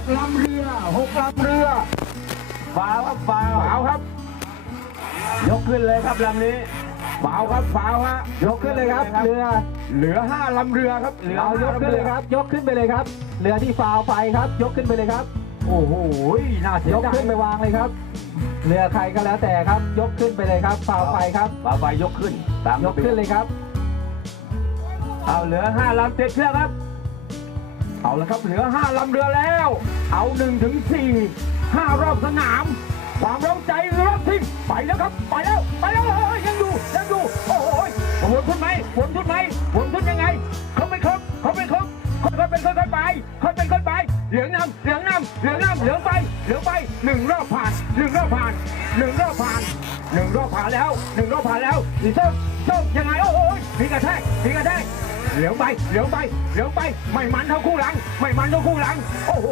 กลำเรือหกลำเรือฟาวครับฟาวฝาวครับ ยกขึ้นเลยครับลำนี้ฝาวครับฝาวฮะยกขึ้นเลยครับเรือ เหลือห้าลำเรือครับเหลือเอายกห้าขึ้นลำเลรืยอครับ ยกขึ้นไปเลยครับเรือที่ฟาวไปครับ ยกขึ้นไปเลยครับ โอ้โหน่าเสียยกดายขึ้นไปวางเลยครับ เรือใครก็แล้วแต่ครับ ยกขึ้นไปเลยครับฟาวไปครับฟาวไฟยกขึ้นตามยกขึ้นเลยครับ เอาเหลือห้าลำเต็มเครื่องครับ เอาละครับเหลือห้าลำเรือแล้ว เอาหนึ่งถึงสี่ห้ารอบสนาม ความร้องใจรอบที่ไปแล้วครับ ไปแล้ว ไปแล้วเฮ้ยยังอยู่ยังอยู่โอ้ยวนขึ้นไหมวนขึ้นไหมวนขึ้นยังไง เขาไม่ครบเขาไม่ครบค่อยๆเป็นค่อยๆไปค่อยเป็นค่อยไป เหลืองนำเหลืองนำเหลืองนำเหลืองไปเหลืองไปหนึ่งรอบผ่านหนึ่งรอบผ่านหนึ่งรอบผ่านหนึ่งรอบผ่านแล้วหนึ่งรอบผ่านแล้วสีส้มส้มยังไงโอ้โหมีกระแทกมีกระแทก เหลียวไปเหลียวไปเหลียวไป ไม่มันเท่าคู่หลัง ไม่มันเท่าคู่หลัง โอ้โห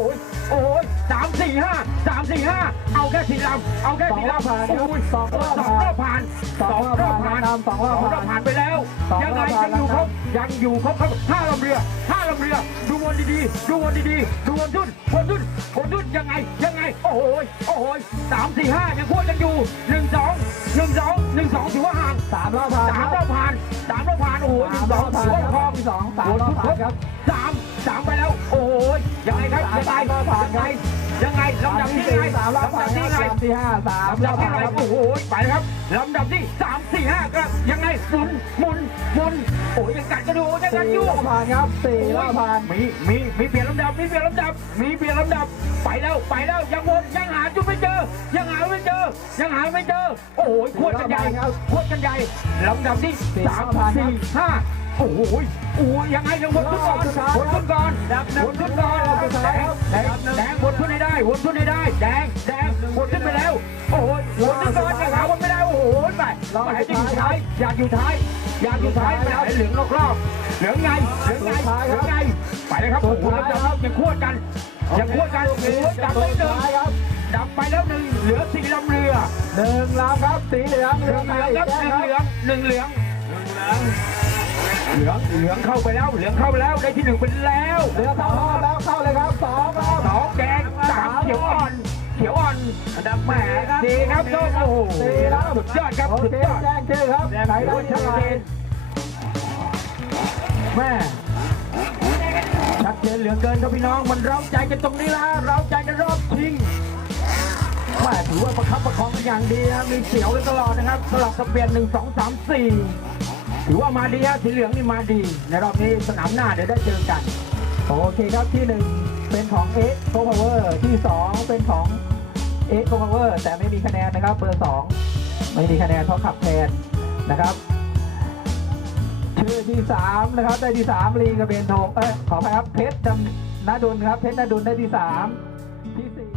โอ้โหสามสี่ห้าสามสี่ห้าเอาแค่สี่ลำเอาแค่สี่ลำสองรอบผ่านครับโอ้ยสองรอบสองรอบผ่านสองรอบผ่านสองรอบผ่านผ่านไปแล้วสองยังรไงอบผ่านยังอยู่ครบแล้วยังอยู่ครบครับห้าลำเรือห้าลำเรือ ดูวนดีๆดูวนดีๆดูวนทุ่นวนทุ่นวนทุ่นยังไงยังไง โอ้โหโอ้โหสามสี่ห้ายังควบกันอยู่หนึ่งสองหนึ่งสองหนึ่งสองถือว่าห่างสามรอบผ่านสามครรัอบบผ่านสามรอบผ่าน โอ้โหหสานึ่มงรสอองบผ่านถือว่าครับพอที่สองสามรอบผ่านครับสามสามไปแล้ว โอ้ยยังไงครับยังไงสามรอบผ่านยังไงยังไงลำดับที่สี่ไงสามรอบลำผ่าดันบคที่รับไงสามที่ห้าสามลำรดัอบบที่ผ่านไงครับโอ้โหไปครับลำดับที่สามสี่ห้าก็ยังไงหมุนหมุนหมุนโอ้ยยังกัดกันอยู่ยังกัดสี่อยู่รอบผ่านครับสี่รอบผ่านมีมีมีเปลี่ยนลำดับมีเปลี่ยนลำดับมีเปลี่ยนลำดับไปแล้วไปแล้วยังวนยังหาจุ หาไม่เจอ โอ้โหขวดกันใหญ่ขวดกันใหญ่ลำดับที่สามสี่ห้าโอ้โหโอ้ยยังไงยังวนขึ้นก่อนวนขึ้นก่อนวนขึ้นก่อนแดงแดงแดงวนขึ้นให้ได้วนขึ้นให้ได้ แดงแดงวนขึ้นไปแล้ว โอ้โหวนขึ้นก่อนยังหาวนไม่ได้ โอ้โหไปไปที่อยู่ท้าย อยากอยู่ท้าย อยากอยู่ท้ายไปแล้วเหลืองรอบๆเหลืองไงเหลืองไงเหลืองไง ไปเลยครับโอ้โหครับยังควดกันยังควดกันโอ้โหจับไปหนึ่งท้ายครับ ดับไปแล้วหนึ่งเหลือสี่ลำเรือหนึ่งลำครับสีเหลืองเหเรืลือองใครเหลืองครับแจ้หงนึ่คงรับเหลืองหนึ่งเหลืองเหลืองเหลืองเข้าไปแล้วเหลืองเข้าไปแล้วได้ที่หนึ่งเป็นแล้วเรือเข้ารอบแล้วเข้าเลยครับสองรอบสองแดงสามเขียวอ่อนเขียวอ่อนอันดับแหมสี่ครับโอ้โหสี่แล้วสุดยอดครับโอสุดเคยอดแจ้งชื่อครับใครได้โอ้ยชัเท่าดไหเจร่นแม่ชัดเจนเหลือเกินครับพี่น้องมันเร้าใจกันตรงนี้ละเร้าใจกันรอบชิง แม่ถือว่าประคับประคองกันอย่างดีนะมีเสียวกันตลอดนะครับสลับกับเปลี่ยนหนึ่งสองสามสี่ถือว่ามาดีครับสีเหลืองนี่มาดี ในรอบนี้สนามหน้าเดี๋ยวได้เจอกัน โอเคครับที่หนึ่งเป็นของเอ็กโคพาวเวอร์ที่สองเป็นของเอ็กโคพาวเวอร์แต่ไม่มีคะแนนนะครับเบอร์สองไม่มีคะแนนเพราะขับแทนนะครับชื่อที่สามนะครับได้ที่สามลีกระเบนทงเอ้ยขออภัยครับเพชรดำนาดุลครับเพชรนาดุลได้ที่สามที่สี่